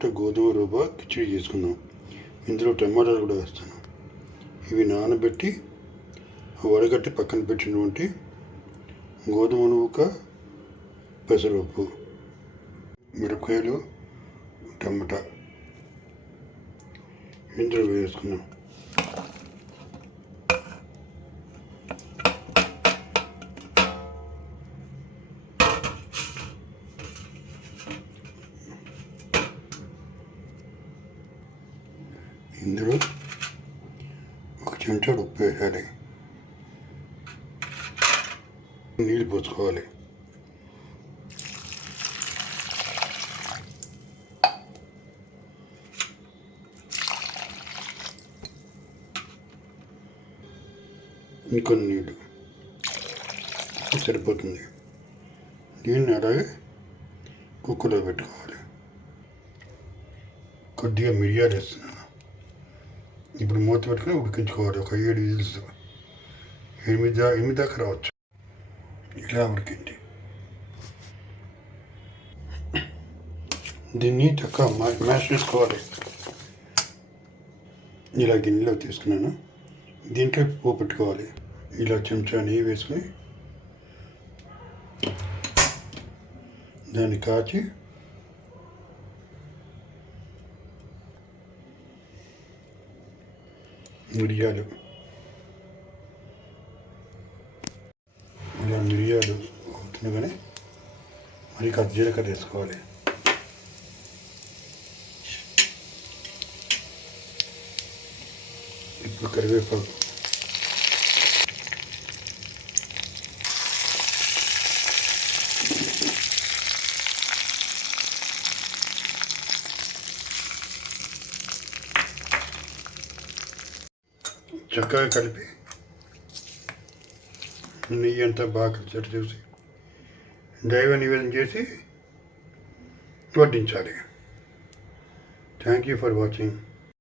పూట గోధుమ రవ్వ కిచిడి చేసుకుందాం. ఇందులో టమాటాలు కూడా వేస్తాను. ఇవి నానబెట్టి వడగట్టి పక్కన పెట్టినటువంటి గోధుమ నూక, పెసరపప్పు, మిరపకాయలు, టమాటా ఇందులో వేసుకున్నాం. ఇందులో ఒక చెంచాడు ఉప్పు వేయాలి. నీళ్ళు పోసుకోవాలి. ఇంకొన్ని నీళ్ళు సరిపోతుంది. దీన్ని అలాగే కుక్కర్లో పెట్టుకోవాలి. కొద్దిగా మిరియాలు వేస్తున్నాను. ఇప్పుడు మూత పెట్టుకుని ఉడికించుకోవాలి. ఒక 7 విజిల్స్, 8 దాకా రావచ్చు. ఇలా ఉడికింది. దీన్ని చక్కగా మ్యాష్ చేసుకోవాలి. ఇలా గిన్నెలో తీసుకున్నాను. దీంట్లో పోపు పెట్టుకోవాలి. ఇలా చెంచా నెయ్యి వేసుకుని దాన్ని కాచి మిరియాలు, ఇలా మిరియాలు అవుతుండగానే మరి జీలకర్ర వేసుకోవాలి. ఇప్పుడు కరివేపాకు, చక్కగా కలిపి నెయ్యి అంతా బాగా చెట్టు చూసి దైవ నివేదన చేసి వడ్డించాలి. Thank you for watching.